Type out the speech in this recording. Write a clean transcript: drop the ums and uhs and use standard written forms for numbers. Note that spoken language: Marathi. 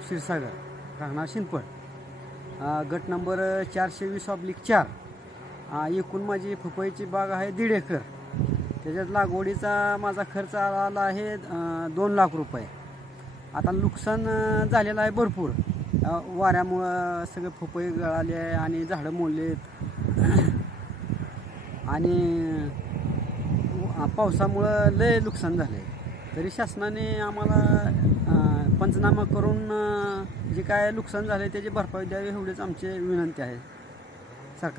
क्षीरसागर, राहणार शिंदपड, गट नंबर 420/4। एकूण माझी पपईची बाग आहे 1.5 एकर। त्याच्यात लागवडीचा माझा खर्च आला आहे 2 लाख रुपये। आता नुकसान झालेलं आहे भरपूर, वाऱ्यामुळं सगळे पपई गळाले आहे आणि झाडं मोडलेत आणि पावसामुळं लय नुकसान झाले। तरी शासनाने आम्हाला पंचनामा करून जे काय नुकसान झाले त्याची भरपाई द्यावी एवढीच आमची विनंती आहे सरकार।